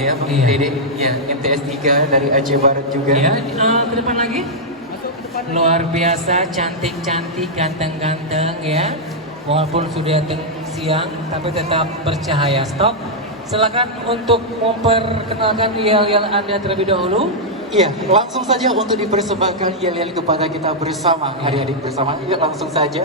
ya Bang Iya. Dede. Ya, MTS 3 dari Aceh Barat juga. Ya, ke depan lagi. Luar biasa, cantik-cantik, ganteng-ganteng ya. Walaupun sudah siang, tapi tetap bercahaya. Stop. Silakan untuk memperkenalkan yel-yel Anda terlebih dahulu. Iya, langsung saja untuk dipersembahkan yel-yel kepada kita bersama, adik-adik bersama. Yuk langsung saja.